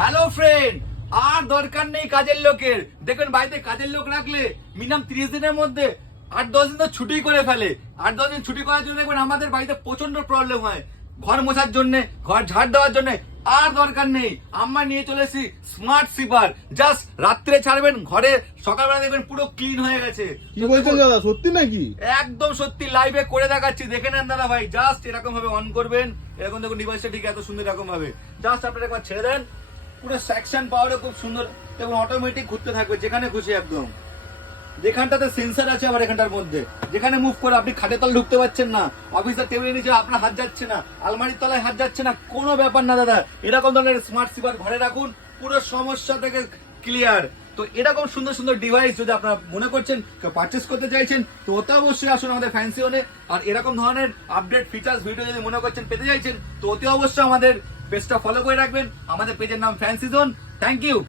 Hello friend, আর দরকার নেই কাজের লোকের। দেখবেন বাড়িতে কাজের লোক রাখলে মিনিমাম 30 দিনের মধ্যে 8-10 দিন তো ছুটি করে ফেলে। 8-10 দিন ছুটি করার জন্য দেখবেন আমাদের বাড়িতে প্রচন্ড প্রবলেম হয়, ঘর মোছার জন্য, ঘর ঝাড় দেওয়ার জন্য। আর দরকার নেই, আমরা নিয়ে চলেছি স্মার্ট সুইপার। জাস্ট রাত্রে ছাড়বেন, ঘরে সকালবেলা দেখবেন পুরো ক্লিন হয়ে গেছে। কি বলছেন দাদা, সত্যি নাকি? একদম সত্যি, লাইভে করে দেখাচ্ছি, দেখে নেন দাদা ভাই। জাস্ট এরকম ভাবে অন করবেন, এরকম দেখুন ডিভাইসটা ঠিক এত সুন্দর এরকম ভাবে। জাস্ট আপনারা একবার ছেড়ে দেন, পুরো সেকশন পাওয়ারও খুব সুন্দর, দেখুন অটোমেটিক ঘুরতে থাকবে যেখানে খুশি একদম। যেখানটাতে সেন্সর আছে আবার এখানটার মধ্যে, যেখানে মুভ করে আপনি খাটের তলে ঢুকতে পারছেন না, অফিসের টেবিলের নিচে আপনার হাত যাচ্ছে না, আলমারির তলায় হাত যাচ্ছে না, কোনো ব্যাপার না দাদা। এরকম ধরনের স্মার্ট সুইপার ঘরে রাখুন, পুরো সমস্যা থেকে ক্লিয়ার। তো এরকম সুন্দর সুন্দর ডিভাইস যদি আপনারা মনে করছেন কেউ পারচেস করতে চাইছেন, তো ওতে অবশ্যই আসুন আমাদের ফ্যান্সি ওনে। আর এরকম ধরনের আপডেট ফিচার্স ভিডিও যদি মনে করছেন পেতে চাইছেন, তো অতি অবশ্যই আমাদের পেজটা ফলো করে রাখবেন। আমাদের পেজের নাম ফ্যান্সি জোন। Thank you.